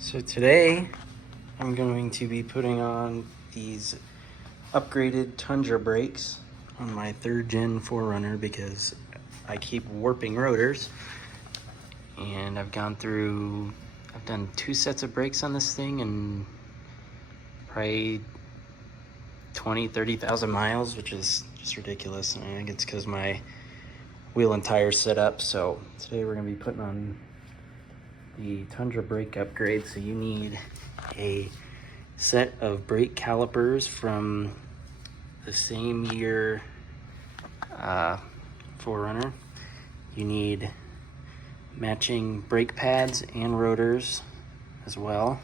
So today I'm going to be putting on these upgraded Tundra brakes on my 3rd gen 4Runner because I keep warping rotors, and I've done 2 sets of brakes on this thing and probably 30,000 miles, which is just ridiculous. And I think it's because my wheel and tire set up. So today we're gonna be putting on the Tundra brake upgrade. So you need a set of brake calipers from the same year 4Runner. You need matching brake pads and rotors as well.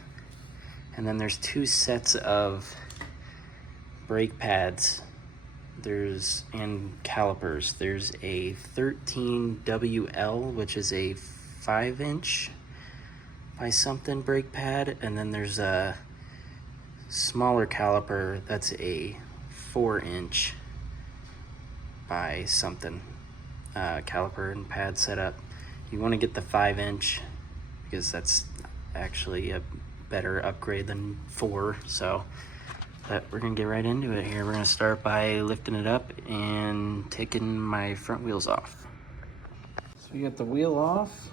And then there's 2 sets of brake pads and calipers. There's a 13WL, which is a 5-inch by something brake pad, and then there's a smaller caliper that's a 4-inch by something caliper and pad setup. You want to get the 5-inch because that's actually a better upgrade than 4. But we're gonna get right into it here. We're gonna start by lifting it up and taking my front wheels off. So we got the wheel off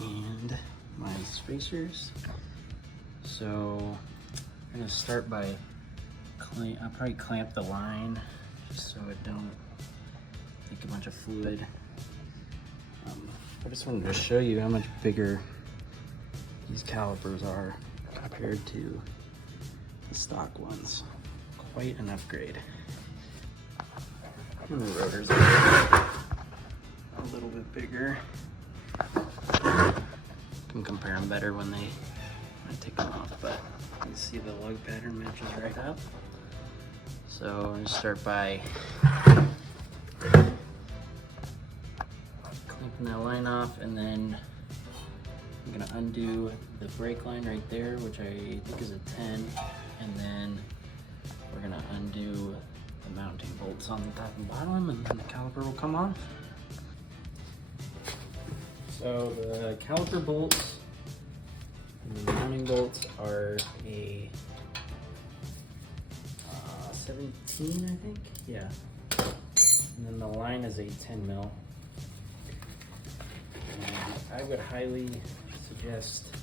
and my spacers. So I'm gonna start by I'll probably clamp the line just so it don't take a bunch of fluid. I just wanted to show you how much bigger these calipers are compared to the stock ones. Quite an upgrade. And the rotors are a little bit bigger. Can compare them better when I take them off, but you can see the lug pattern matches right up. So I'm gonna start by clamping that line off, and then I'm gonna undo the brake line right there, which I think is a 10, and then we're gonna undo the mounting bolts on the top and bottom, and then the caliper will come off. So the caliper bolts and the mounting bolts are a 17, I think, yeah. And then the line is a 10 mil. And I would highly suggest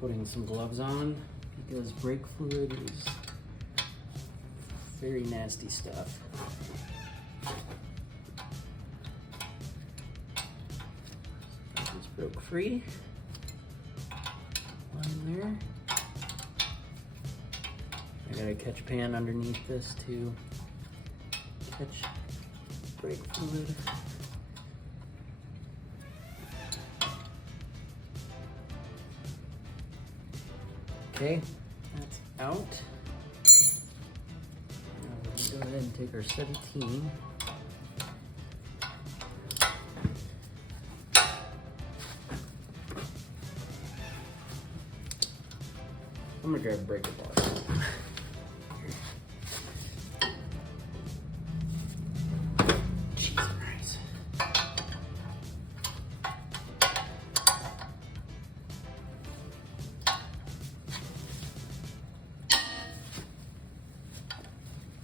putting some gloves on because brake fluid is very nasty stuff. This broke free. One there. I got a catch pan underneath this to catch brake fluid. Okay, that's out. Now we'll go ahead and take our 17. I'm gonna grab a breaker bar. Jesus Christ.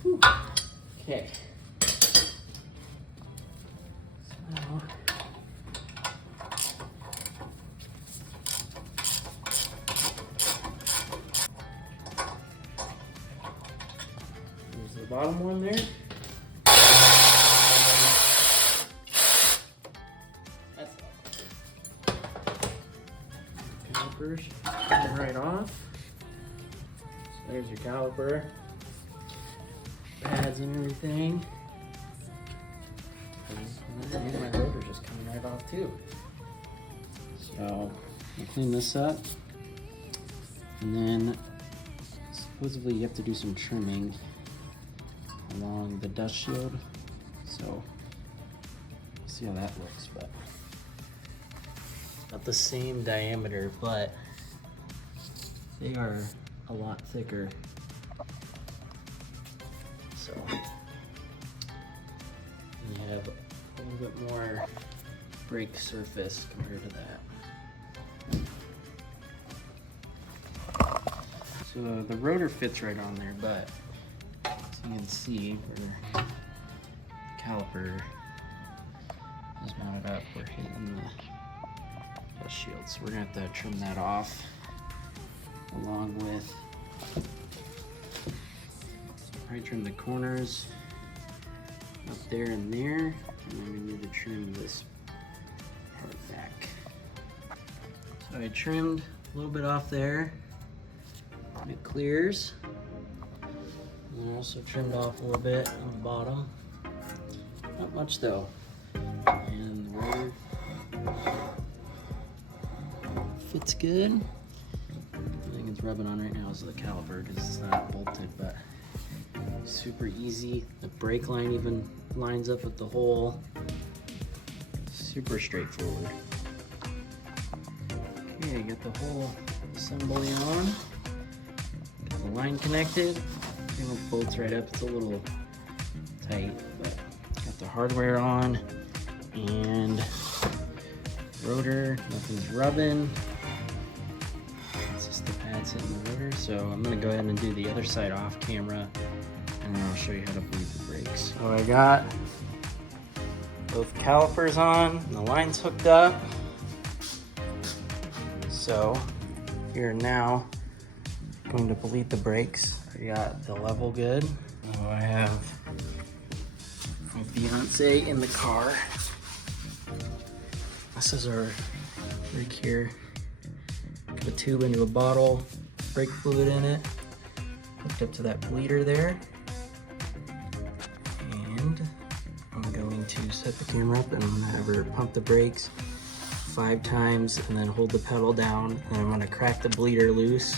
Whew. Okay. So there's the bottom one there. That's calipers. Come right off. So there's your caliper. Pads and everything. And my rotor's just coming right off too. So I'll clean this up, and then supposedly you have to do some trimming along the dust shield. So we'll see how that looks, but it's about the same diameter, but they are a lot thicker. So you have a little bit more brake surface compared to that. So the rotor fits right on there, but as you can see, where the caliper is mounted up, we're hitting the dust shield. So we're gonna have to trim that off along with, probably trim the corners up there and there, and then we need to trim this part back. So I trimmed a little bit off there, and it clears. And I also trimmed off a little bit on the bottom. Not much though. And the rotor fits good. The thing it's rubbing on right now is the caliper because it's not bolted, but super easy. The brake line even lines up with the hole. Super straightforward. Okay, got the whole assembly on. Got the line connected. Pretty much bolts right up. It's a little tight, but got the hardware on and rotor. Nothing's rubbing. It's just the pads hitting the rotor. So I'm gonna go ahead and do the other side off camera, and then I'll show you how to bleed the brakes. So I got both calipers on, and the line's hooked up. So here now, going to bleed the brakes. I got the level good. So I have my fiance in the car. This is our brake here. Put a tube into a bottle, brake fluid in it, hooked up to that bleeder there. And I'm going to set the camera up and I'm gonna have her pump the brakes 5 times and then hold the pedal down, and I'm gonna crack the bleeder loose,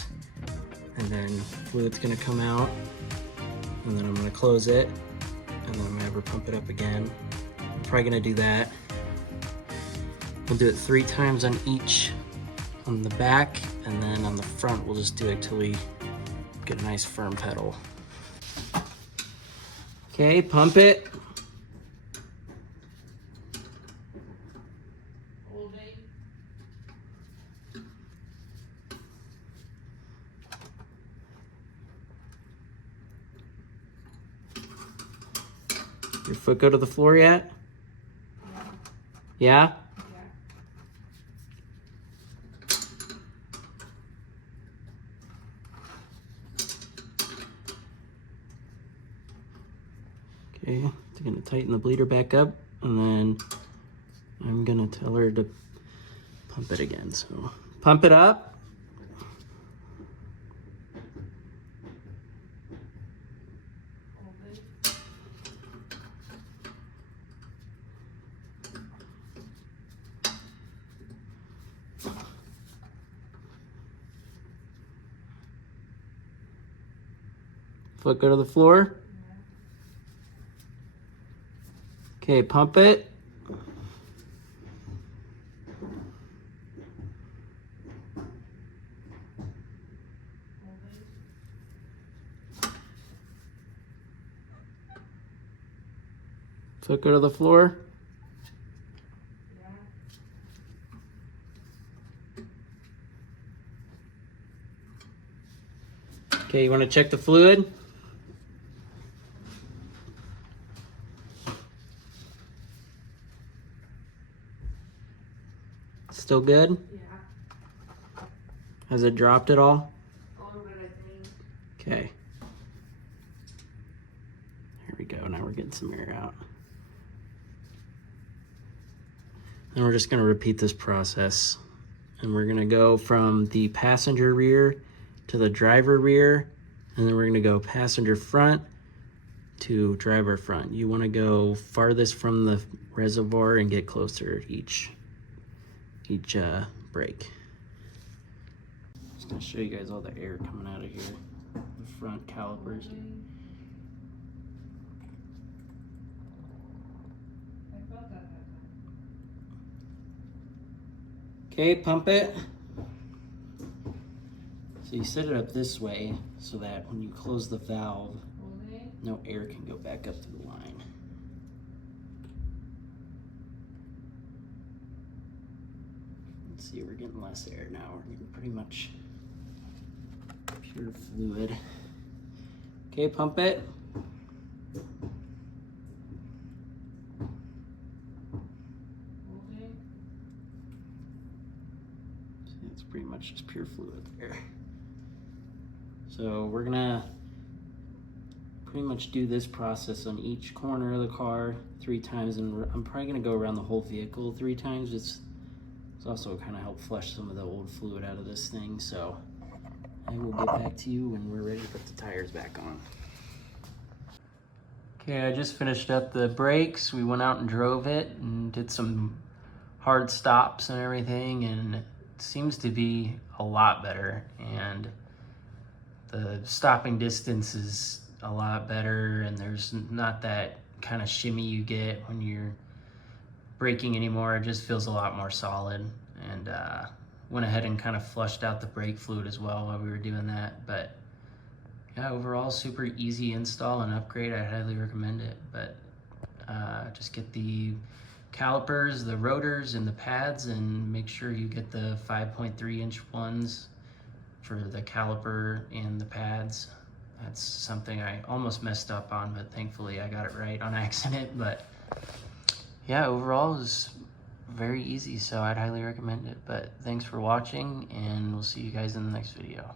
and then fluid's gonna come out, and then I'm gonna close it, and then I'm gonna have her pump it up again. I'm probably gonna do that. We'll do it 3 times on each, on the back, and then on the front we'll just do it till we get a nice firm pedal. Okay, pump it. Your foot go to the floor yet? Yeah? Okay, I'm gonna tighten the bleeder back up, and then I'm gonna tell her to pump it again. So pump it up. Foot go to the floor. Okay, pump it. Foot go to the floor. Okay, you want to check the fluid? Still good? Yeah. Has it dropped at all? A little bit, I think. Okay. Here we go. Now we're getting some air out. And we're just going to repeat this process. And we're going to go from the passenger rear to the driver rear. And then we're going to go passenger front to driver front. You want to go farthest from the reservoir and get closer each brake. Just going to show you guys all the air coming out of here. The front calipers. Okay, pump it. So you set it up this way so that when you close the valve, no air can go back up to the line. Let's see, we're getting less air now. We're getting pretty much pure fluid. Okay, pump it. Holding. See, it's pretty much just pure fluid there. So we're gonna pretty much do this process on each corner of the car 3 times, and I'm probably gonna go around the whole vehicle 3 times. It's also kind of help flush some of the old fluid out of this thing. So I will get back to you when we're ready to put the tires back on. Okay, I just finished up the brakes. We went out and drove it and did some hard stops and everything, and it seems to be a lot better. And the stopping distance is a lot better, and there's not that kind of shimmy you get when you're braking anymore. It just feels a lot more solid. And went ahead and kind of flushed out the brake fluid as well while we were doing that. But yeah, overall super easy install and upgrade. I highly recommend it. But just get the calipers, the rotors, and the pads, and make sure you get the 5.3-inch ones for the caliper and the pads. That's something I almost messed up on, but thankfully I got it right on accident. But yeah, overall is very easy, so I'd highly recommend it. But thanks for watching, and we'll see you guys in the next video.